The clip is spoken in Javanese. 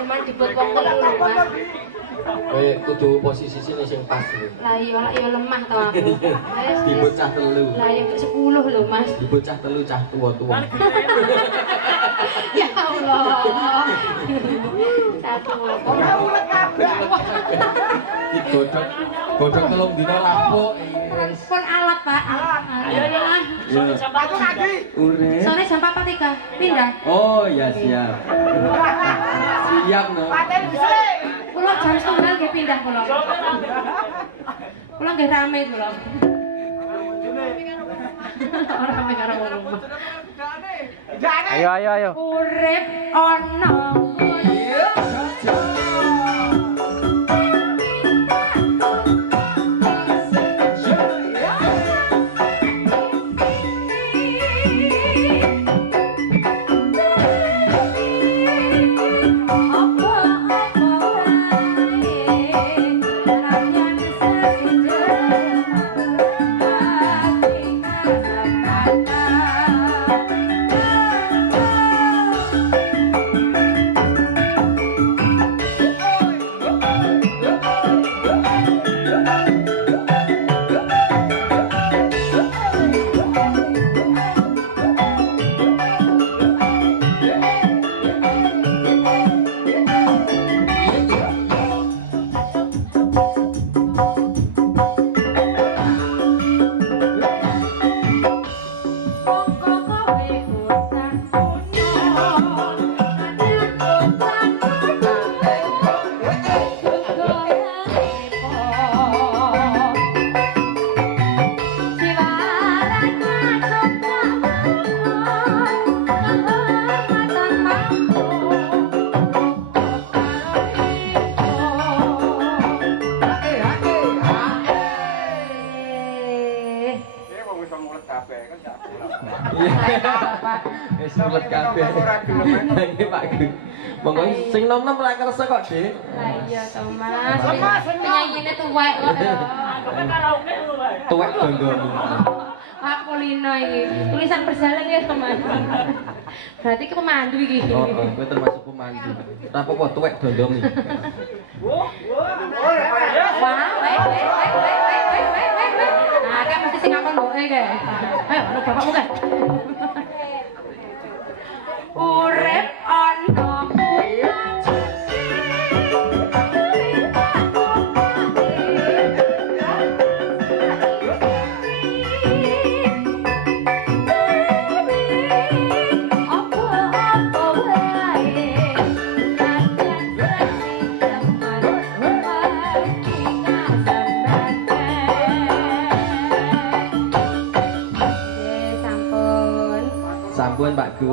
Cuman dibuat wong telu lho, Mas. Kudu posisi sini sing pas lho. Lah iya lemah to aku. Di bocah telu. Lah ya 10 lho, Mas. Di bocah telu cah tua-tua. Ya Allah. Satu. Ora ulet kabeh. Godhog telung dina rampuk. Pun alat, Pak. Ayo ya. Sore jam 4 lagi. Urip. Sore jam 4.03. Pindah. Oh, ya siap. Siap, no. Paten bisa. Kula jam 9 nggih pindah kula. Kula nggih rame kula. Ora rame karo wong rumah. Ayo. Urip ana Wis mulet kabeh. Iki Pak Gung. Monggo sing nom-nom ora kersa kok, Dik. Lah iya to, Mas. Penyanyiine tuwek kok ya. Anggape karaoke lho, Pak. Tuwek dondong. Aku Lina iki. Tulisan berjalan ya, teman. Berarti ke pemandu iki. Oh, kowe termasuk pemandu. Ora apa-apa tuwek dondong iki. Wah, Nah, kan mesti sing ngakon mboke kae. Ayo, ana bapakmu kae. Urip ana nuwun Pak Gus.